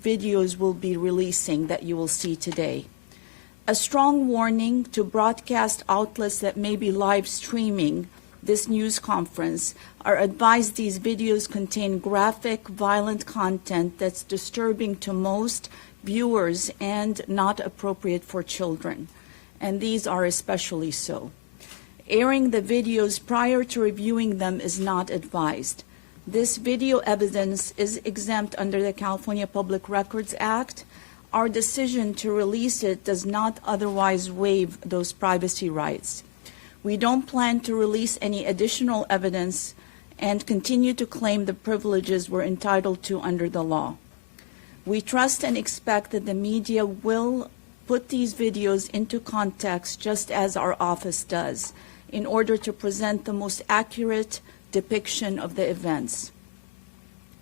videos will be releasing that you will see today. A strong warning to broadcast outlets that may be live streaming this news conference are advised these videos contain graphic, violent content that's disturbing to most viewers and not appropriate for children, and these are especially so. Airing the videos prior to reviewing them is not advised. This video evidence is exempt under the California Public Records Act. Our decision to release it does not otherwise waive those privacy rights. We don't plan to release any additional evidence and continue to claim the privileges we're entitled to under the law. We trust and expect that the media will put these videos into context just as our office does in order to present the most accurate depiction of the events.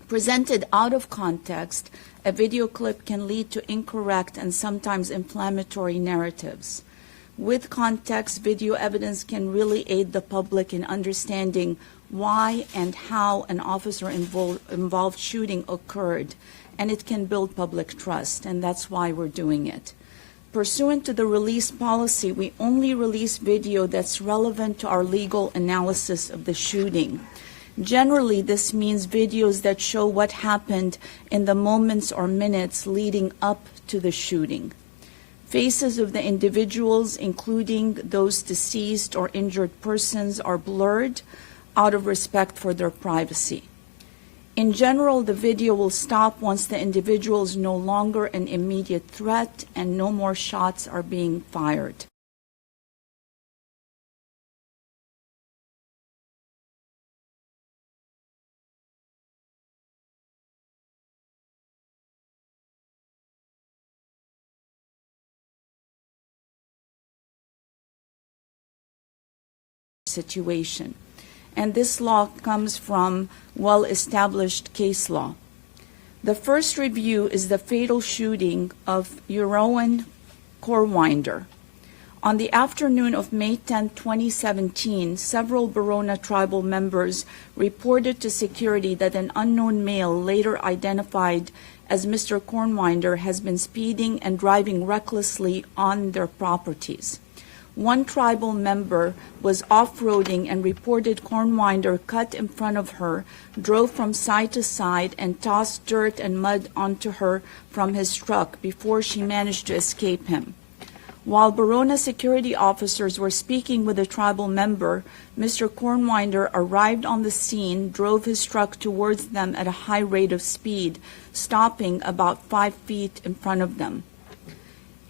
Presented out of context, a video clip can lead to incorrect and sometimes inflammatory narratives. With context, video evidence can really aid the public in understanding why and how an officer involved shooting occurred, and it can build public trust, and that's why we're doing it. Pursuant to the release policy, we only release video that's relevant to our legal analysis of the shooting. Generally, this means videos that show what happened in the moments or minutes leading up to the shooting. Faces of the individuals, including those deceased or injured persons, are blurred out of respect for their privacy. In general, the video will stop once the individual is no longer an immediate threat and no more shots are being fired. Situation. And this law comes from well-established case law. The first review is the fatal shooting of Jeroen Korwinder. On the afternoon of May 10, 2017, several Borona tribal members reported to security that an unknown male, later identified as Mr. Korwinder, has been speeding and driving recklessly on their properties. One tribal member was off-roading and reported Korwinder cut in front of her, drove from side to side, and tossed dirt and mud onto her from his truck before she managed to escape him. While Borona security officers were speaking with the tribal member, Mr. Korwinder arrived on the scene, drove his truck towards them at a high rate of speed, stopping about 5 feet in front of them.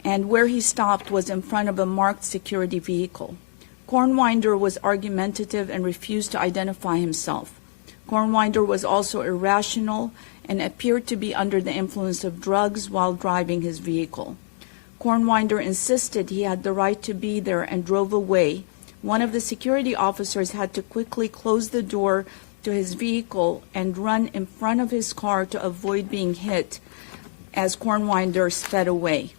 And where he stopped was in front of a marked security vehicle. Korwinder was argumentative and refused to identify himself. Korwinder was also irrational and appeared to be under the influence of drugs while driving his vehicle. Korwinder insisted he had the right to be there and drove away. One of the security officers had to quickly close the door to his vehicle and run in front of his car to avoid being hit as Korwinder sped away.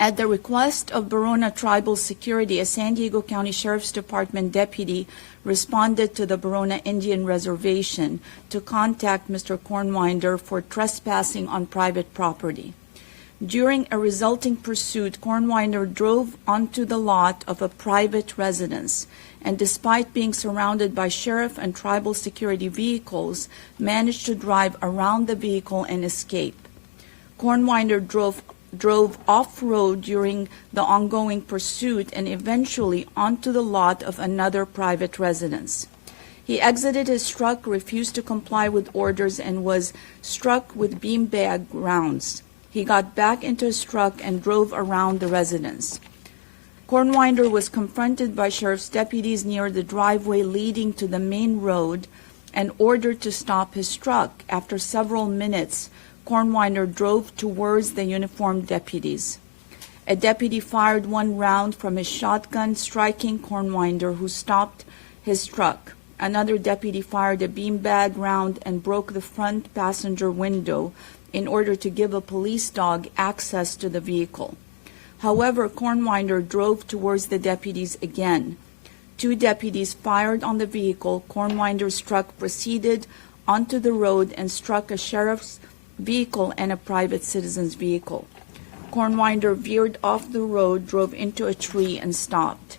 At the request of Borona Tribal Security, a San Diego County Sheriff's Department deputy responded to the Borona Indian Reservation to contact Mr. Korwinder for trespassing on private property. During a resulting pursuit, Korwinder drove onto the lot of a private residence, and despite being surrounded by sheriff and tribal security vehicles, managed to drive around the vehicle and escape. Korwinder drove off-road during the ongoing pursuit and eventually onto the lot of another private residence. He exited his truck, refused to comply with orders, and was struck with beanbag rounds. He got back into his truck and drove around the residence. Korwinder was confronted by sheriff's deputies near the driveway leading to the main road and ordered to stop his truck. After several minutes, Korwinder drove towards the uniformed deputies. A deputy fired one round from his shotgun, striking Korwinder, who stopped his truck. Another deputy fired a beanbag round and broke the front passenger window in order to give a police dog access to the vehicle. However, Korwinder drove towards the deputies again. Two deputies fired on the vehicle. Korwinder's truck proceeded onto the road and struck a sheriff's vehicle and a private citizen's vehicle. Kornwinder veered off the road, drove into a tree, and stopped.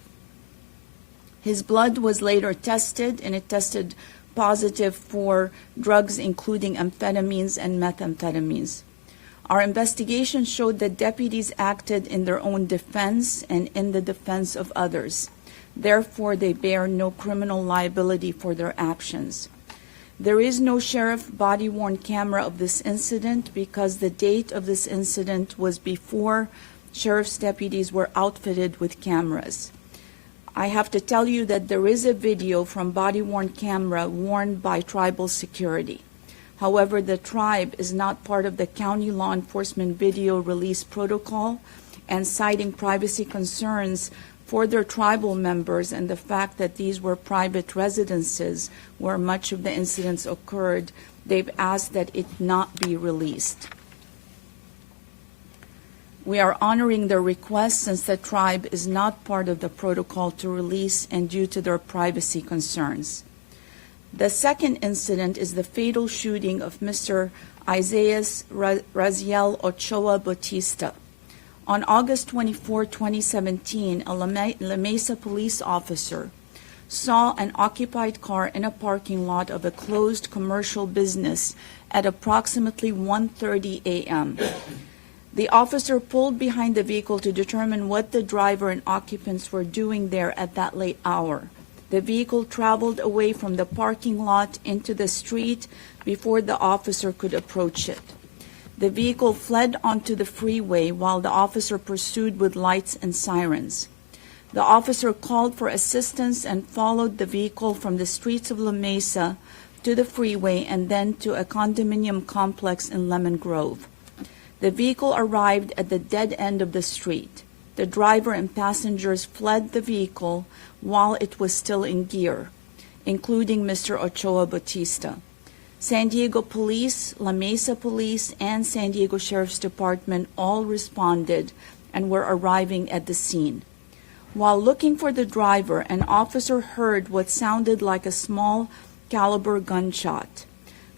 His blood was later tested, and it tested positive for drugs including amphetamines and methamphetamines. Our investigation showed that deputies acted in their own defense and in the defense of others. Therefore, they bear no criminal liability for their actions. There is no sheriff body-worn camera of this incident because the date of this incident was before sheriff's deputies were outfitted with cameras. I have to tell you that there is a video from body-worn camera worn by tribal security. However, the tribe is not part of the county law enforcement video release protocol, and citing privacy concerns for their tribal members and the fact that these were private residences where much of the incidents occurred, they've asked that it not be released. We are honoring their request since the tribe is not part of the protocol to release and due to their privacy concerns. The second incident is the fatal shooting of Mr. Isaias Raziel Ochoa Bautista. On August 24, 2017, a La Mesa police officer saw an occupied car in a parking lot of a closed commercial business at approximately 1:30 a.m. The officer pulled behind the vehicle to determine what the driver and occupants were doing there at that late hour. The vehicle traveled away from the parking lot into the street before the officer could approach it. The vehicle fled onto the freeway while the officer pursued with lights and sirens. The officer called for assistance and followed the vehicle from the streets of La Mesa to the freeway and then to a condominium complex in Lemon Grove. The vehicle arrived at the dead end of the street. The driver and passengers fled the vehicle while it was still in gear, including Mr. Ochoa Bautista. San Diego Police, La Mesa Police, and San Diego Sheriff's Department all responded and were arriving at the scene. While looking for the driver, an officer heard what sounded like a small caliber gunshot.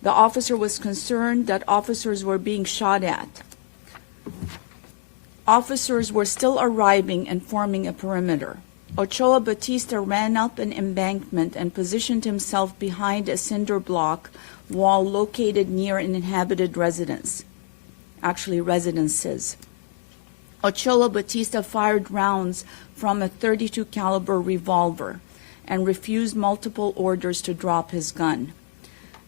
The officer was concerned that officers were being shot at. Officers were still arriving and forming a perimeter. Ochoa Bautista ran up an embankment and positioned himself behind a cinder block wall located near an inhabited residences. Ochoa Bautista fired rounds from a .32 caliber revolver and refused multiple orders to drop his gun.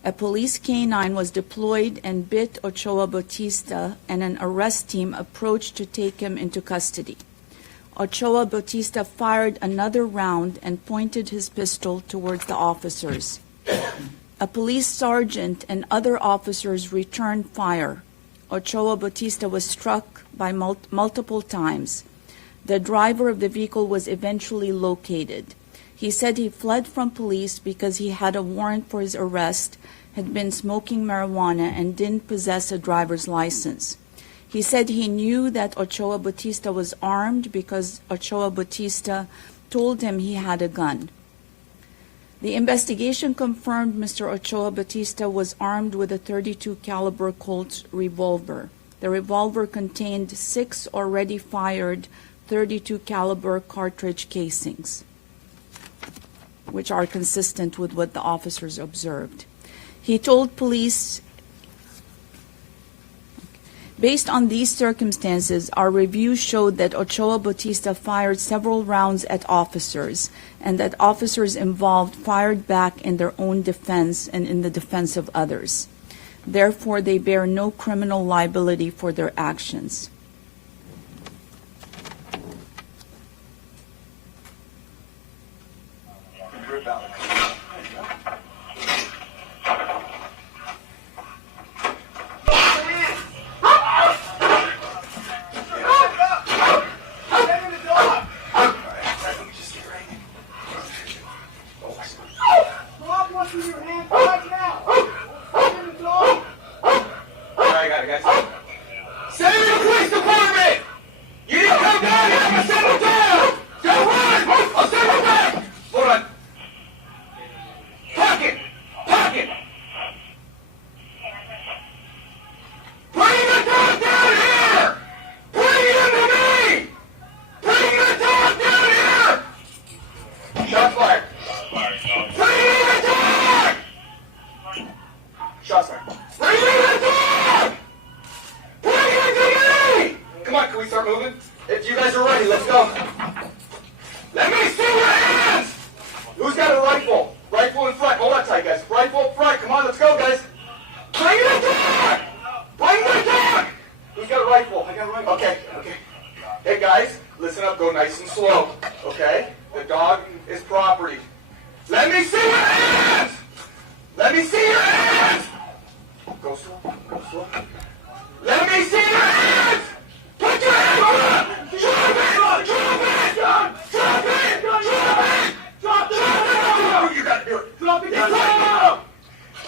A police canine was deployed and bit Ochoa Bautista, and an arrest team approached to take him into custody. Ochoa Bautista fired another round and pointed his pistol towards the officers. A police sergeant and other officers returned fire. Ochoa Bautista was struck by multiple times. The driver of the vehicle was eventually located. He said he fled from police because he had a warrant for his arrest, had been smoking marijuana, and didn't possess a driver's license. He said he knew that Ochoa Bautista was armed because Ochoa Bautista told him he had a gun. The investigation confirmed Mr. Ochoa Bautista was armed with a .32 caliber Colt revolver. The revolver contained 6 already fired .32 caliber cartridge casings, which are consistent with what the officers observed. He told police, based on these circumstances, our review showed that Ochoa Bautista fired several rounds at officers, and that officers involved fired back in their own defense and in the defense of others. Therefore, they bear no criminal liability for their actions. Say it quick! start moving? If you guys are ready, let's go. Let me see your hands! Who's got a rifle? Rifle in front. Hold on tight, guys. Rifle front. Come on, let's go, guys. Bring the dog! Bring the dog! Who's got a rifle? I got a rifle. Okay. Hey, guys, listen up. Go nice and slow, okay? The dog is property. Let me see your hands! Let me see your hands! Go slow. Let me see your hands! Put your hands up! Drop it! You gotta do it. Drop the gun!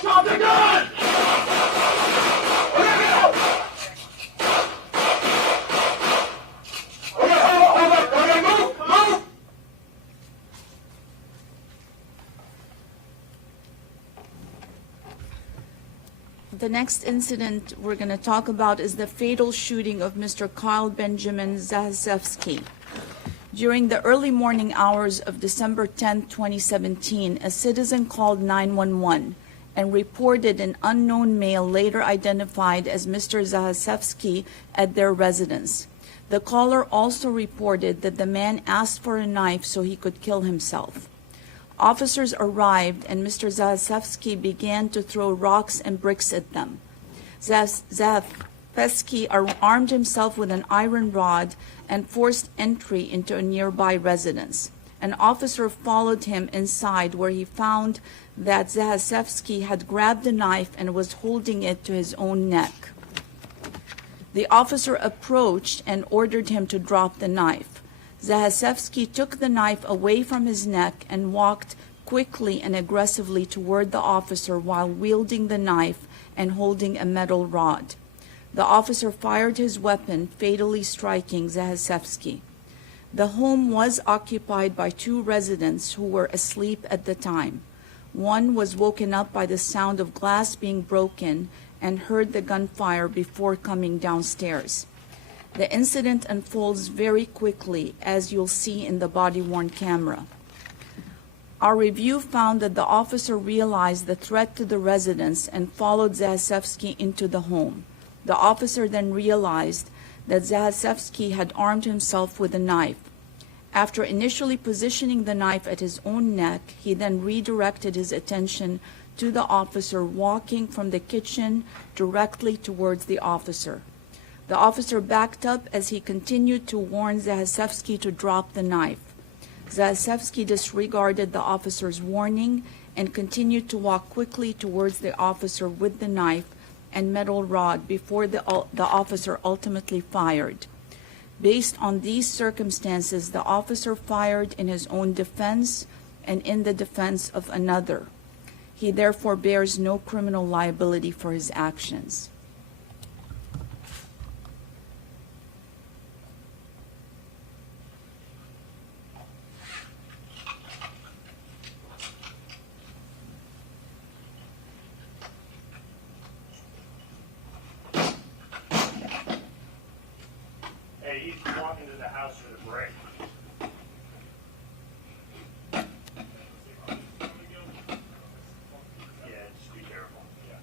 Drop the gun! Okay, go! Okay, hold on. Okay, move! The next incident we're going to talk about is the fatal shooting of Mr. Kyle Benjamin Zahasevsky. During the early morning hours of December 10, 2017, a citizen called 911 and reported an unknown male later identified as Mr. Zahasevsky at their residence. The caller also reported that the man asked for a knife so he could kill himself. Officers arrived and Mr. Zahasevsky began to throw rocks and bricks at them. Zahasevsky armed himself with an iron rod and forced entry into a nearby residence. An officer followed him inside where he found that Zahasevsky had grabbed a knife and was holding it to his own neck. The officer approached and ordered him to drop the knife. Zahasevsky took the knife away from his neck and walked quickly and aggressively toward the officer while wielding the knife and holding a metal rod. The officer fired his weapon, fatally striking Zahasevsky. The home was occupied by two residents who were asleep at the time. One was woken up by the sound of glass being broken and heard the gunfire before coming downstairs. The incident unfolds very quickly, as you'll see in the body-worn camera. Our review found that the officer realized the threat to the residents and followed Zahasevsky into the home. The officer then realized that Zahasevsky had armed himself with a knife. After initially positioning the knife at his own neck, he then redirected his attention to the officer walking from the kitchen directly towards the officer. The officer backed up as he continued to warn Zahasevsky to drop the knife. Zahasevsky disregarded the officer's warning and continued to walk quickly towards the officer with the knife and metal rod before the officer ultimately fired. Based on these circumstances, the officer fired in his own defense and in the defense of another. He therefore bears no criminal liability for his actions. He's walking to the house for the break. Yeah, just be careful. Yeah.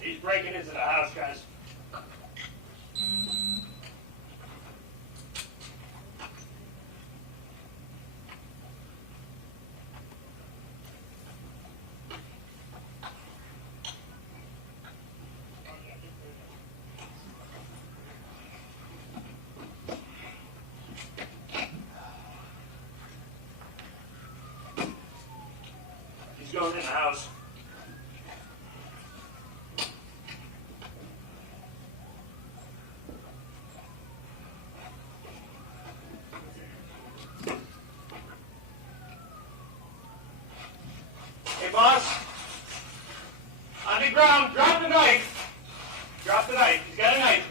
He's breaking into the house, guys. He's going in the house. Hey, boss. On the ground. Drop the knife. Drop the knife. He's got a knife.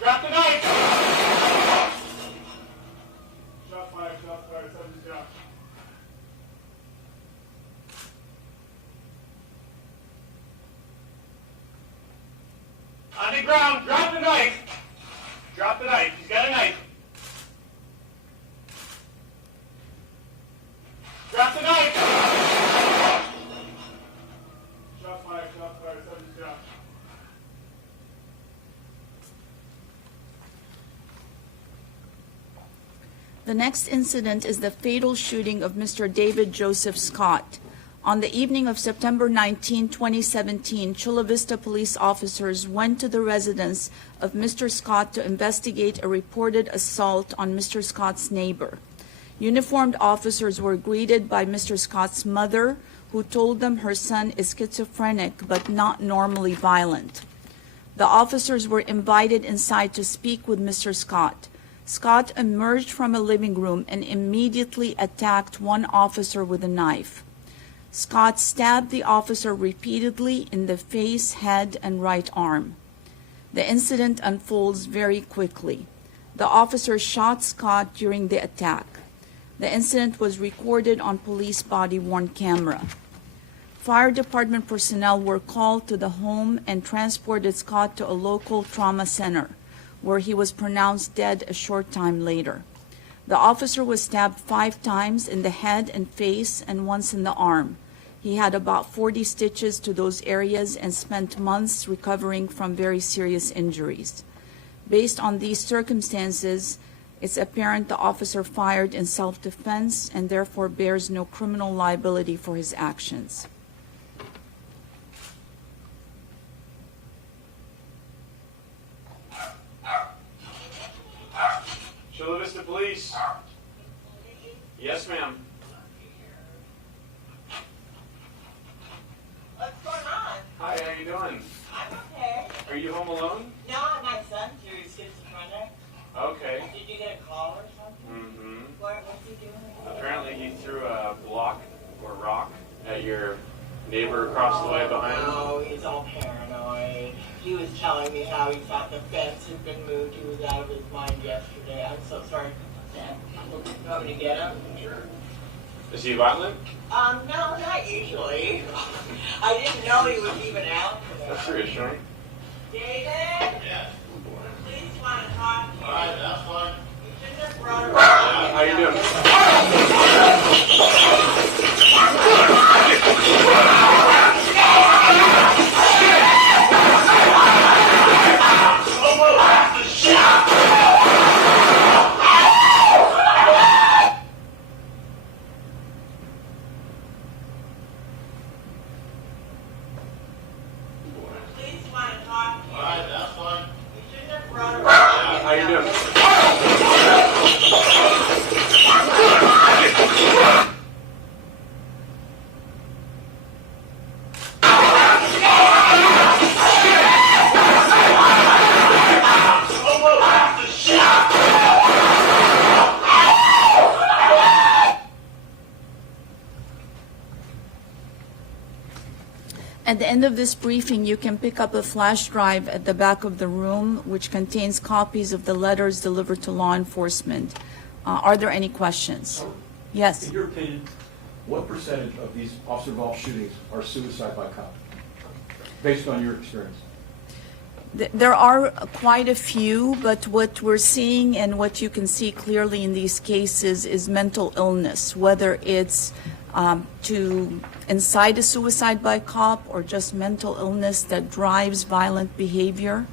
Drop the knife. Shot fired. Shot fired. Somebody's down. On the ground, drop the knife. Drop the knife. He's got a knife. Drop the knife. Shot fired, subject down. The next incident is the fatal shooting of Mr. David Joseph Scott. On the evening of September 19, 2017, Chula Vista police officers went to the residence of Mr. Scott to investigate a reported assault on Mr. Scott's neighbor. Uniformed officers were greeted by Mr. Scott's mother, who told them her son is schizophrenic but not normally violent. The officers were invited inside to speak with Mr. Scott. Scott emerged from a living room and immediately attacked one officer with a knife. Scott stabbed the officer repeatedly in the face, head, and right arm. The incident unfolds very quickly. The officer shot Scott during the attack. The incident was recorded on police body-worn camera. Fire department personnel were called to the home and transported Scott to a local trauma center, where he was pronounced dead a short time later. The officer was stabbed 5 times in the head and face and once in the arm. He had about 40 stitches to those areas and spent months recovering from very serious injuries. Based on these circumstances, it's apparent the officer fired in self-defense and therefore bears no criminal liability for his actions. Chula Vista Police. Yes, ma'am. What's going on? Hi, how you doing? I'm okay. Are you home alone? No, my son's here. He's schizophrenic. Okay. Did you get a call or something? Mm-hmm. What's he doing? Apparently he threw a block or rock at your neighbor across the way behind him. Oh, he's all paranoid. He was telling me how he thought the fence had been moved. He was out of his mind yesterday. I'm so sorry. You want me to get him? Sure. Is he violent? No, not usually. I didn't know he was even out today. That's reassuring. David? Yes. Please want to talk to you. All right, that's fine. You shouldn't have brought her around. How you doing? Please want to talk to you. All right, that's fine. You shouldn't have brought her around. How you doing? At the end of this briefing, you can pick up a flash drive at the back of the room, which contains copies of the letters delivered to law enforcement. Are there any questions? Yes. In your opinion, what percentage of these officer-involved shootings are suicide by cop, based on your experience? There are quite a few, but what we're seeing and what you can see clearly in these cases is mental illness, whether it's to incite a suicide by cop or just mental illness that drives violent behavior.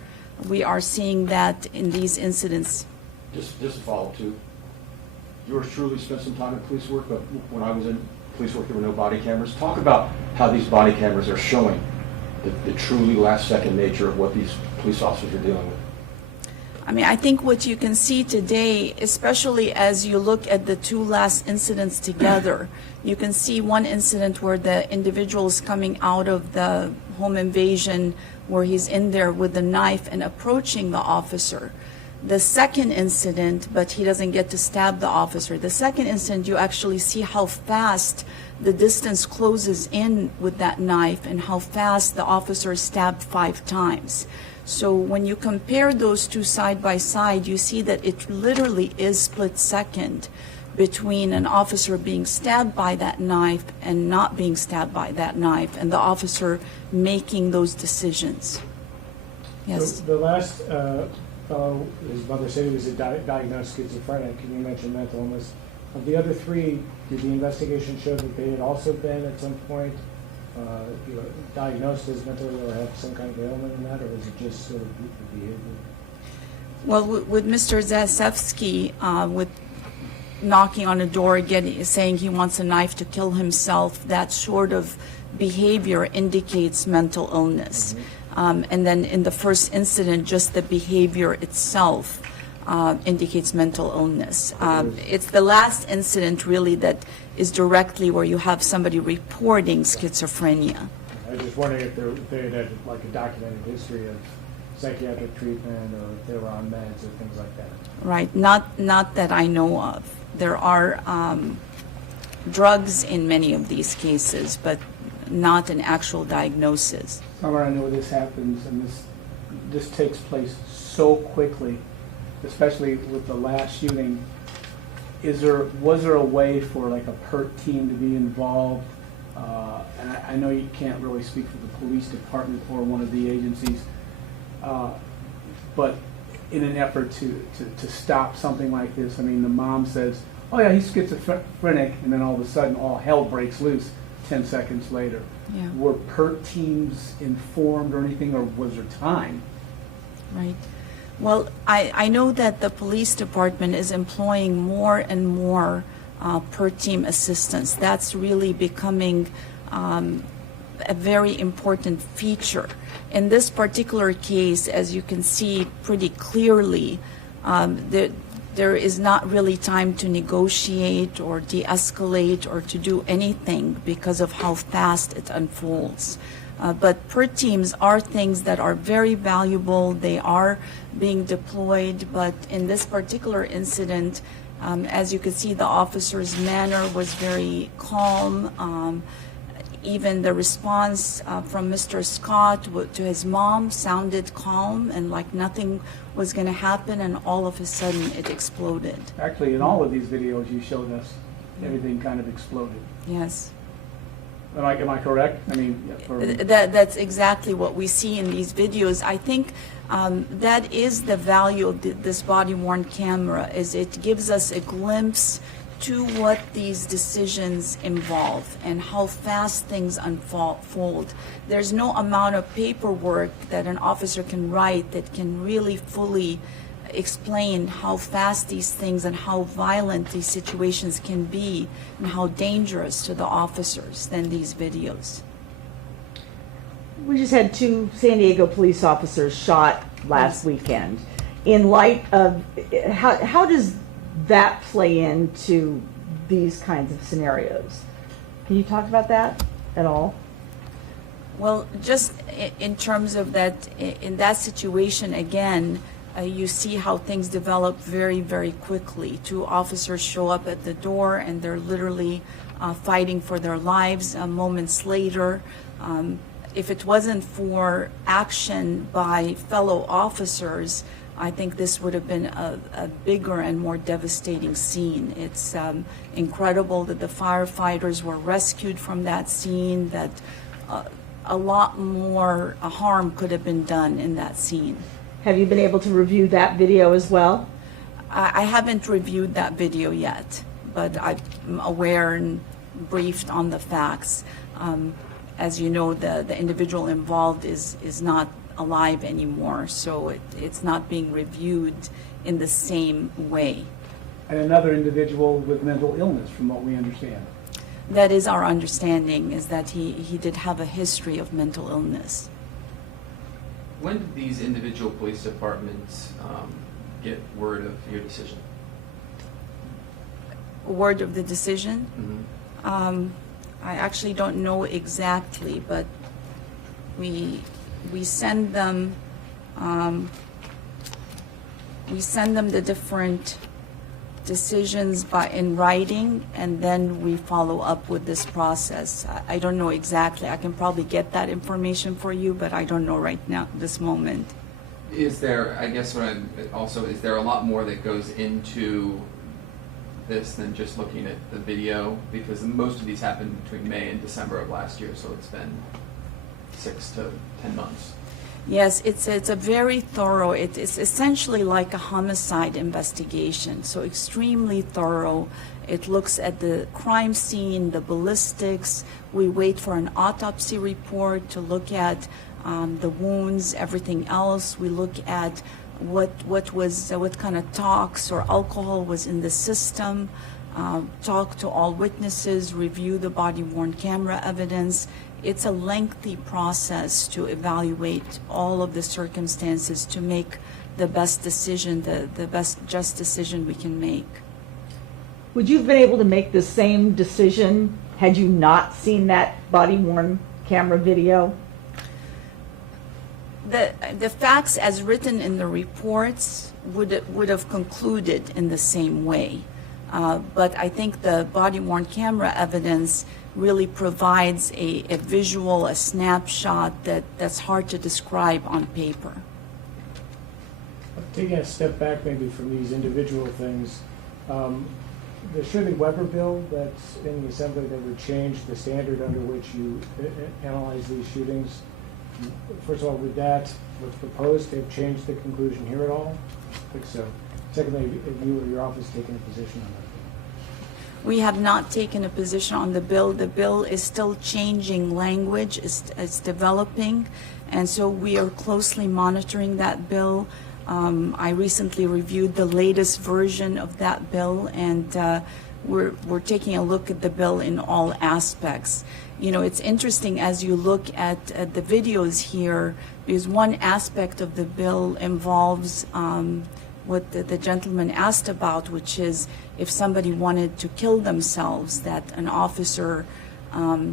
We are seeing that in these incidents. Just a follow-up too. Yours truly spent some time in police work, but when I was in police work, there were no body cameras. Talk about how these body cameras are showing the truly last-second nature of what these police officers are dealing with. I mean, I think what you can see today, especially as you look at the 2 last incidents together, you can see one incident where the individual is coming out of the home invasion, where he's in there with the knife and approaching the officer. The second incident, but he doesn't get to stab the officer. The second incident, you actually see how fast the distance closes in with that knife and how fast the officer is stabbed 5 times. So when you compare those 2 side by side, you see that it literally is split second between an officer being stabbed by that knife and not being stabbed by that knife, and the officer making those decisions. Yes. The last fellow, his mother said he was a diagnosed schizophrenic, and you mentioned mental illness. Of the other three, did the investigation show that they had also been at some point diagnosed as mentally or have some kind of ailment in that, or was it just sort of behavior? Well, with Mr. Zasevsky, with knocking on a door, saying he wants a knife to kill himself, that sort of behavior indicates mental illness. And then in the first incident, just the behavior itself indicates mental illness. It's the last incident really that is directly where you have somebody reporting schizophrenia. I was just wondering if they had like a documented history of psychiatric treatment, or if they were on meds or things like that. Right, not that I know of. There are drugs in many of these cases, but not an actual diagnosis. Summer, I know this happens, and this takes place so quickly, especially with the last shooting. Was there a way for like a PERT team to be involved? And I know you can't really speak for the police department or one of the agencies, but in an effort to stop something like this. I mean, the mom says, "Oh yeah, he's schizophrenic," and then all of a sudden, all hell breaks loose 10 seconds later. Yeah. Were PERT teams informed or anything, or was there time? Right. Well, I know that the police department is employing more and more per team assistance. That's really becoming a very important feature. In this particular case, as you can see pretty clearly, there is not really time to negotiate or de-escalate or to do anything because of how fast it unfolds. But PER teams are things that are very valuable. They are being deployed, but in this particular incident, as you can see, the officer's manner was very calm. Even the response from Mr. Scott to his mom sounded calm and like nothing was going to happen, and all of a sudden it exploded. Actually, in all of these videos you showed us, everything kind of exploded. Yes. Am I correct? I mean, That's exactly what we see in these videos. I think that is the value of this body-worn camera, is it gives us a glimpse to what these decisions involve and how fast things unfold. There's no amount of paperwork that an officer can write that can really fully explain how fast these things and how violent these situations can be and how dangerous to the officers than these videos. We just had 2 San Diego police officers shot last weekend. In light of, how does that play into these kinds of scenarios? Can you talk about that at all? Well, just in terms of that, in that situation, again, you see how things develop very, very quickly. 2 officers show up at the door and they're literally fighting for their lives. Moments later, if it wasn't for action by fellow officers, I think this would have been a bigger and more devastating scene. It's incredible that the firefighters were rescued from that scene, that a lot more harm could have been done in that scene. Have you been able to review that video as well? I haven't reviewed that video yet, but I'm aware and briefed on the facts. As you know, the individual involved is not alive anymore, so it's not being reviewed in the same way. and another individual with mental illness, from what we understand. That is our understanding, is that he did have a history of mental illness. When did these individual police departments get word of your decision? Word of the decision? Mm-hmm. I actually don't know exactly, but we send them the different decisions in writing, and then we follow up with this process. I don't know exactly. I can probably get that information for you, but I don't know right now, this moment. Is there, I guess what I'm also, is there a lot more that goes into this than just looking at the video? Because most of these happened between May and December of last year, so it's been 6 to 10 months. Yes, it's a very thorough, it's essentially like a homicide investigation, so extremely thorough. It looks at the crime scene, the ballistics. We wait for an autopsy report to look at the wounds, everything else. We look at what kind of tox or alcohol was in the system, talk to all witnesses, review the body-worn camera evidence. It's a lengthy process to evaluate all of the circumstances to make the best decision, the best just decision we can make. Would you have been able to make the same decision had you not seen that body-worn camera video? The facts as written in the reports would have concluded in the same way. But I think the body-worn camera evidence really provides a visual, a snapshot that's hard to describe on paper. Taking a step back maybe from these individual things, the Shirley-Weber bill that's in the Assembly that would change the standard under which you analyze these shootings, first of all, would that, what's proposed, have changed the conclusion here at all? I think so. Secondly, have you or your office taken a position on that? We have not taken a position on the bill. The bill is still changing language, it's developing, and so we are closely monitoring that bill. I recently reviewed the latest version of that bill, and we're taking a look at the bill in all aspects. You know, it's interesting as you look at the videos here, because one aspect of the bill involves what the gentleman asked about, which is if somebody wanted to kill themselves, that an officer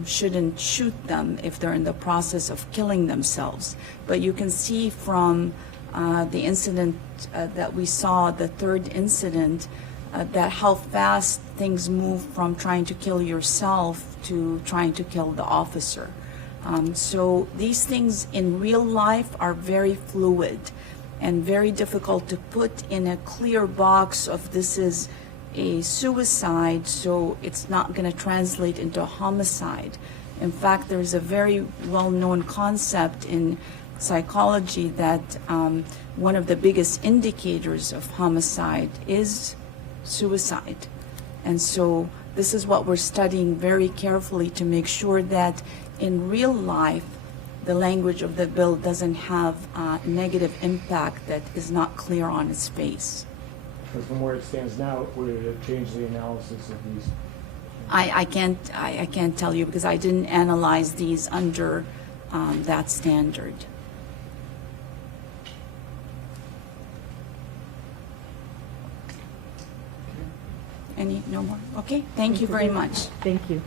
shouldn't shoot them if they're in the process of killing themselves. But you can see from the incident that we saw, the third incident, that how fast things move from trying to kill yourself to trying to kill the officer. So these things in real life are very fluid and very difficult to put in a clear box of this is a suicide, so it's not going to translate into a homicide. In fact, there's a very well-known concept in psychology that one of the biggest indicators of homicide is suicide. And so this is what we're studying very carefully to make sure that in real life, the language of the bill doesn't have a negative impact that is not clear on its face. Because from where it stands now, would it have changed the analysis of these? I can't tell you because I didn't analyze these under that standard. No more? Okay, thank you very much. Thank you.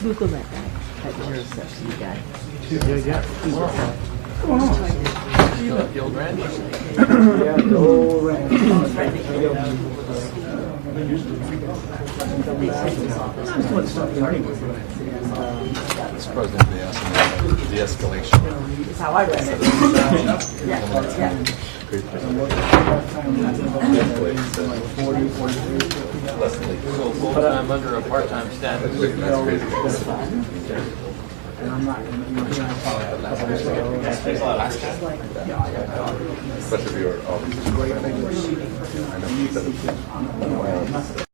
Google that at 06, you got it. Yeah. The old ranch? Yeah, the old ranch. It's President, they asked me the escalation. That's how I read it. Yeah. Less Full-time under a part-time status. That's crazy. And I'm not going to Especially if you're obviously. I know.